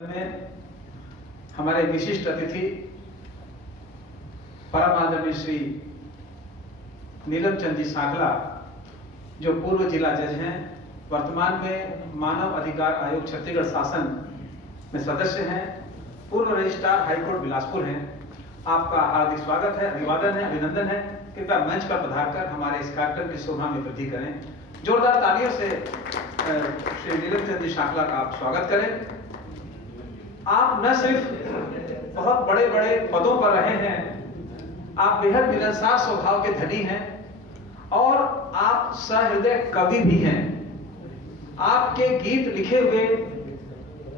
में हमारे विशिष्ट अतिथि परम आदरणीय श्री नीलम चंद जी सांखला, जो पूर्व जिला जज हैं, वर्तमान में मानव अधिकार आयोग छत्तीसगढ़ शासन में सदस्य हैं, पूर्व रजिस्ट्रार हाईकोर्ट बिलासपुर हैं। आपका हार्दिक स्वागत है, अभिवादन है, अभिनंदन है। कृपया मंच पर पधारकर हमारे इस कार्यक्रम की शोभा में वृद्धि करें। जोरदार तालियों से श्री नीलम चंद जी सांखला का आप स्वागत करें। आप न सिर्फ बहुत बड़े बड़े पदों पर रहे हैं, आप बेहद मिलनसार स्वभाव के धनी हैं और आप सहृदय कवि भी हैं। आपके गीत लिखे हुए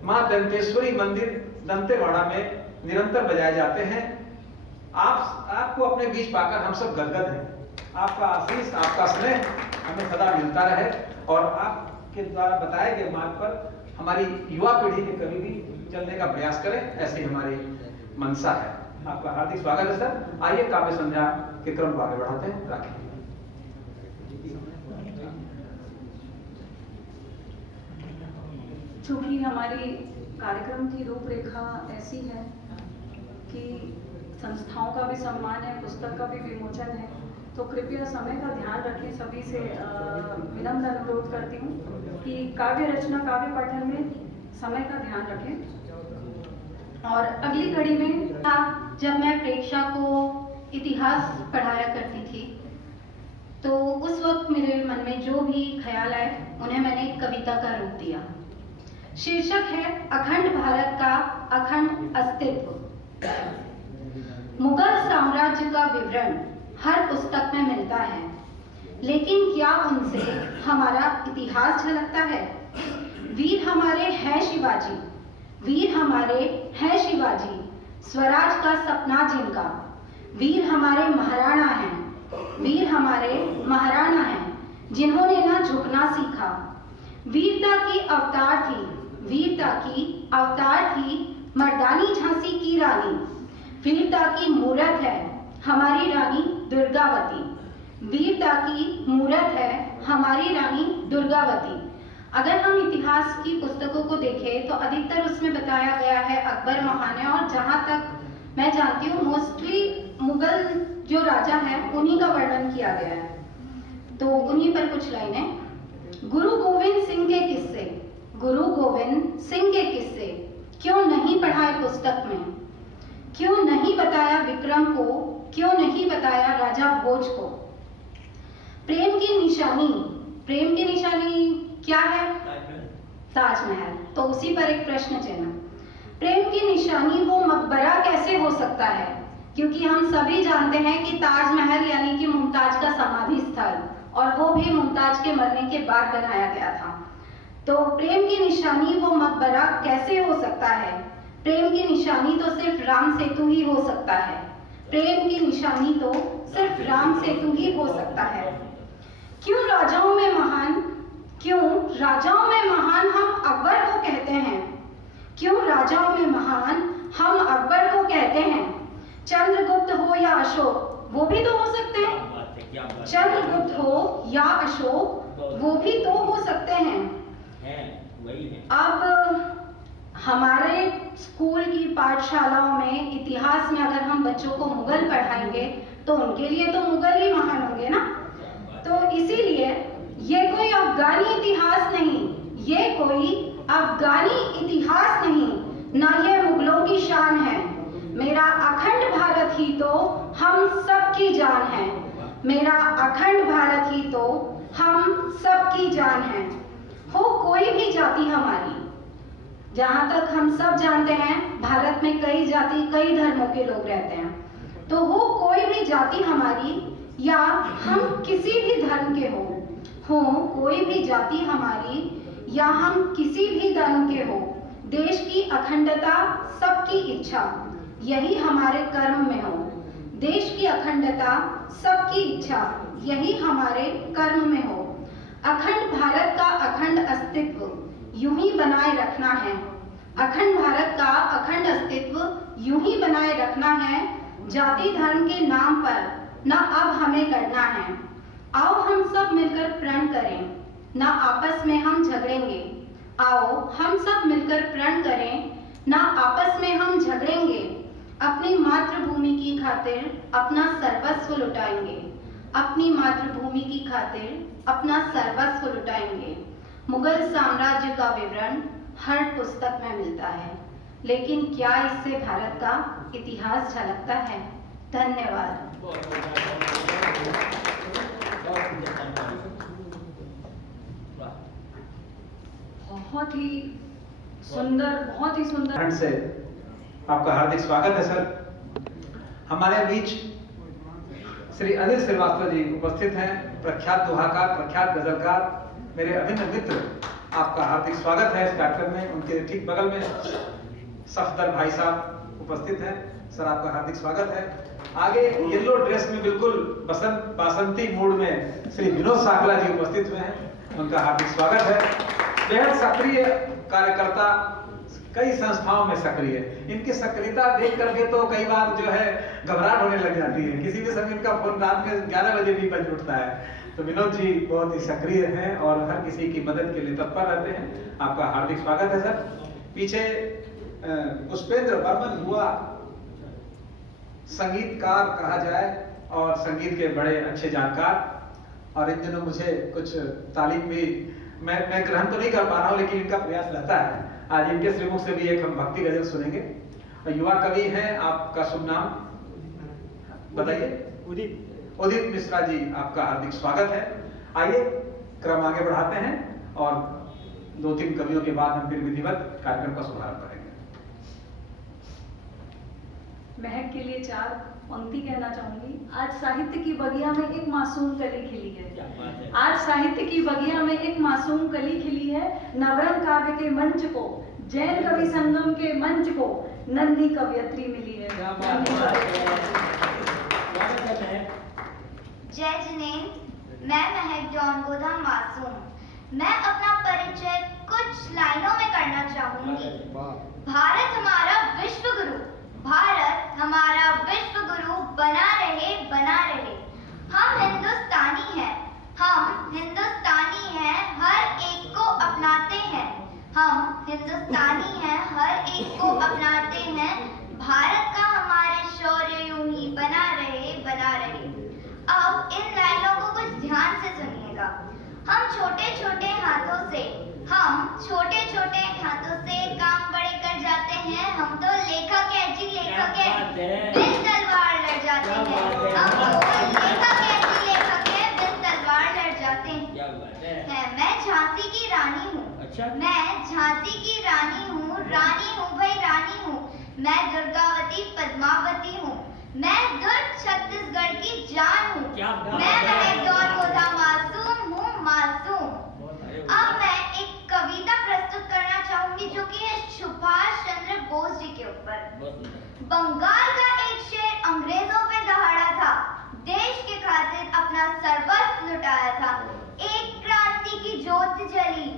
मां दंतेश्वरी मंदिर दंतेवाड़ा में निरंतर बजाए जाते हैं। आपको अपने बीच पाकर हम सब गदगद हैं। आपका आशीष, आपका स्नेह हमें सदा मिलता रहे और आपके द्वारा बताए गए मार्ग पर हमारी युवा पीढ़ी के कभी भी चलने का प्रयास करें, ऐसी हमारी मनसा है। आपका हार्दिक स्वागत है सर। आइए काव्य संध्या के क्रम को आगे बढ़ाते हैं। राखिए। चूंकि हमारी कार्यक्रम की रूपरेखा ऐसी है कि संस्थाओं का भी सम्मान है, पुस्तक का भी विमोचन है, तो कृपया समय का ध्यान रखें। सभी से विनम्र अनुरोध करती हूँ कि काव्य रचना, काव्य पठन में समय का ध्यान रखें। और अगली कड़ी में जब मैं प्रेक्षा को इतिहास पढ़ाया करती थी, तो उस वक्त मेरे मन में जो भी ख्याल आए उन्हें मैंने एक कविता का रूप दिया। शीर्षक है अखंड भारत का अखंड अस्तित्व। मुगल साम्राज्य का विवरण हर पुस्तक में मिलता है, लेकिन क्या उनसे हमारा इतिहास झलकता है? वीर हमारे हैं शिवाजी, वीर हमारे हैं शिवाजी, स्वराज का सपना जिनका। वीर हमारे महाराणा हैं, वीर हमारे महाराणा हैं, जिन्होंने ना झुकना सीखा। वीरता की अवतार थी, वीरता की अवतार थी मर्दानी झांसी की रानी। वीरता की मूरत है हमारी रानी दुर्गावती, वीरता की मूरत है हमारी रानी दुर्गावती। अगर हम इतिहास की पुस्तकों को देखें तो अधिकतर उसमें बताया गया है अकबर महान है, और जहाँ तक मैं जानती हूँ मोस्टली मुगल जो राजा हैं उन्हीं का वर्णन किया गया है। तो उन्हीं पर कुछ लाइनें। गुरु गोविंद सिंह के किस्से, गुरु गोविंद सिंह के किस्से क्यों नहीं पढ़ाए पुस्तक में? क्यों नहीं बताया विक्रम को? क्यों नहीं बताया राजा भोज को? प्रेम की निशानी, प्रेम की निशानी क्या है? ताजमहल। तो उसी पर एक प्रश्न चिन्ह। प्रेम की निशानी वो मकबरा कैसे हो सकता है? क्योंकि हम सभी जानते हैं कि ताजमहल यानी कि मुमताज का समाधि स्थल, और वो भी मुमताज के मरने के बाद बनाया गया था। तो प्रेम की निशानी वो मकबरा कैसे हो सकता है? प्रेम की निशानी तो सिर्फ राम सेतु ही हो सकता है। प्रेम की निशानी तो सिर्फ राम सेतु ही हो सकता है। क्यों राजाओं में महान, क्यों राजाओं में महान हम अकबर को कहते हैं? क्यों राजाओं में महान हम अकबर को कहते हैं? चंद्रगुप्त हो या अशोक, वो भी तो हो सकते हैं। चंद्रगुप्त हो या अशोक, वो भी तो हो सकते हैं। अब हमारे स्कूल की पाठशालाओं में इतिहास में अगर हम बच्चों को मुगल पढ़ाएंगे तो उनके लिए तो मुगल ही महान होंगे ना। तो इसीलिए ये कोई अफगानी इतिहास नहीं, ये कोई अफगानी इतिहास नहीं, ना ये मुगलों की शान है। मेरा अखंड भारत ही तो हम सबकी जान है, मेरा अखंड भारत ही तो हम सबकी जान है। हो कोई भी जाति हमारी, जहाँ तक हम सब जानते हैं भारत में कई जाति, कई धर्मों के लोग रहते हैं, तो हो कोई भी जाति हमारी या हम किसी भी धर्म के हो कोई भी जाति हमारी या हम किसी भी धर्म के हो, देश की अखंडता सबकी इच्छा, यही हमारे कर्म में हो। देश की अखंडता सबकी इच्छा, यही हमारे कर्म में हो। अखंड भारत का अखंड अस्तित्व यूं ही बनाए रखना है। अखंड भारत का अखंड अस्तित्व यूं ही बनाए रखना है। जाति धर्म के नाम पर न अब हमें लड़ना है। आओ हम सब मिलकर प्रण करें, न आपस में हम झगड़ेंगे। आओ हम सब मिलकर प्रण करें, ना आपस में हम झगड़ेंगे, अपनी मातृभूमि की खातिर अपना सर्वस्व लुटाएंगे, अपनी मातृभूमि की खातिर अपना सर्वस्व लुटाएंगे। मुगल साम्राज्य का विवरण हर पुस्तक में मिलता है, लेकिन क्या इससे भारत का इतिहास झलकता है? धन्यवाद। बहुत ही सुंदर से आपका हार्दिक स्वागत है सर। हमारे बीच श्री अनिल श्रीवास्तव जी उपस्थित हैं, प्रख्यात दोहाकार, प्रख्यात गजलकार, मेरे अभिन्न मित्र। आपका हार्दिक स्वागत है इस कार्यक्रम में। उनके ठीक बगल में सफदर भाई साहब उपस्थित हैं। सर आपका हार्दिक स्वागत है। आगे येलो ड्रेस में बिल्कुल बासंती मूड में श्री विनोद साखला जी उपस्थित हुए हैं, उनका हार्दिक स्वागत है। बेहद सक्रिय कार्यकर्ता, कई संस्थाओं में सक्रिय। इनकी सक्रियता देख करके तो कई बार जो है घबराहट होने लग जाती है। किसी भी समय इनका फोन रात में 11 बजे भी बज उठता है। तो विनोद जी बहुत ही सक्रिय हैं और हर किसी की मदद के लिए तत्पर रहते हैं। आपका हार्दिक स्वागत है सर। पीछे पुष्पेंद्र बर्मन हुआ, संगीतकार कहा जाए और संगीत के बड़े अच्छे जानकार, और इन दिनों मुझे कुछ तालीम भी मैं ग्रहण तो नहीं कर पा रहा हूँ, लेकिन इनका प्रयास रहता है। आज इनके श्रीमुख से भी एक हम भक्ति गजल सुनेंगे। और युवा कवि हैं, आपका शुभ नाम बताइए? उदित मिश्रा जी, आपका हार्दिक स्वागत है। आइए क्रम आगे बढ़ाते हैं और 2-3 कवियों के बाद हम फिर विधिवत कार्यक्रम का शुभारंभ करेंगे। महक के लिए 4 पंक्ति कहना चाहूंगी। आज साहित्य की बगिया में एक मासूम कली खिली है। आज साहित्य की बगिया में एक मासूम कली खिली है। नवरंग काव्य के मंच को, जैन कवि संगम के मंच को नन्ही कवियत्री मिली है। जय जिनेंद्र, मैं महक जॉन गोधा मासूम। मैं अपना परिचय कुछ लाइनों में करना चाहूंगी। भारत हमारा विश्व गुरु, भारत हमारा विश्व गुरु बना रहे, बना रहे। हम हिंदुस्तानी हैं, हम हिंदुस्तानी हैं, हर एक को अपनाते हैं। हम हिंदुस्तानी हैं, हर एक को अपनाते हैं। भारत का हमारे शौर्य यूं ही बना रहे, बना रहे। अब इन लाइनों को कुछ ध्यान से सुनिएगा। हम छोटे छोटे हाथों से काम बड़े कर जाते हैं। हम तो लेखक है जी, लेखक है, बिन तलवार लड़ जाते हैं। हम तो लेखक है जी, लेखक है, बिन तलवार लड़ जाते हैं। मैं झांसी की रानी हूँ, मैं झांसी की रानी हूँ, रानी हूँ भाई, रानी हूँ। मैं दुर्गावती पद्मावती हूँ, मैं दुर्ग छत्तीसगढ़ की जान हूँ। मैं महक जॉन गोधा मासूम हूँ, मासूम। अब मैं एक कविता प्रस्तुत करना चाहूंगी जो कि है सुभाष चंद्र बोस जी के ऊपर। बंगाल का एक शेर अंग्रेजों पे दहाड़ा था, देश के खातिर अपना सर्वस्व लुटाया था। एक क्रांति की ज्योत जली,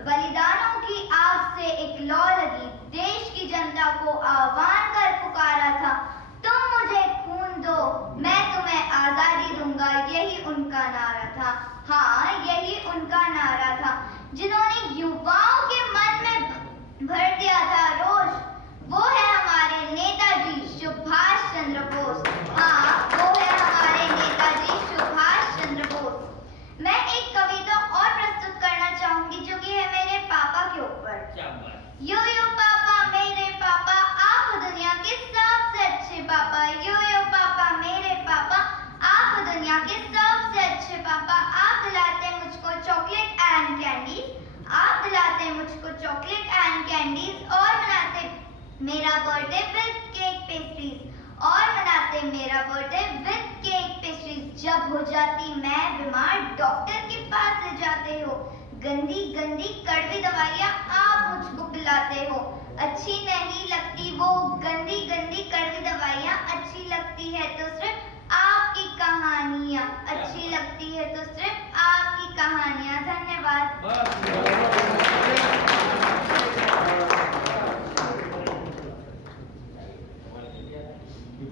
बलिदानों की आग से एक लौ लगी। देश की जनता को आह्वान कर पुकारा था, तुम मुझे खून दो, मैं तुम्हें आजादी दूंगा। यही उनका नारा था, हाँ यही उनका नारा था। जिन्होंने युवाओं के मन में भर दिया था रोष, वो है हमारे नेताजी सुभाष चंद्र बोस। हाँ वो है हमारे नेताजी सुभाष चंद्र बोस। मैं एक कविता और प्रस्तुत करना चाहूंगी जो कि है मेरे पापा के ऊपर। यो यो पापा मेरे पापा, आप हो दुनिया के सबसे अच्छे पापा। यो यो पापा मेरे पापा, आप हो दुनिया के सबसे अच्छे पापा। आप दिलाते मुझको चॉकलेट एंड कैंडीज, आप दिलाते मुझको चॉकलेट एंड कैंडीज, और मनाते मेरा बर्थडे विद केक पेस्ट्रीज, और मनाते मेरा बर्थडे विद केक पेस्ट्रीज। जब हो जाती मैं बीमार, डॉक्टर के पास ले जाते हो। गंदी गंदी कड़वी दवाइयाँ आप मुझको पिलाते हो। अच्छी नहीं लगती वो गंदी गंदी कड़वी दवाइयाँ, अच्छी लगती है तो सिर्फ आपकी कहानियाँ, अच्छी लगती है तो सिर्फ आपकी कहानियाँ। धन्यवाद।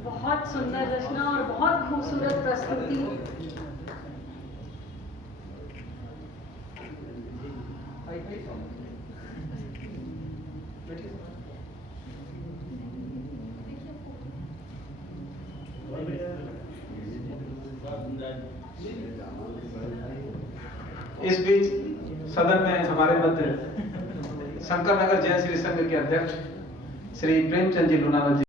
बहुत सुंदर रचना और बहुत खूबसूरत प्रस्तुति। इस बीच सदन में हमारे मध्य शंकर नगर जय श्री संघ के अध्यक्ष श्री प्रेमचंद जी लोनावल जी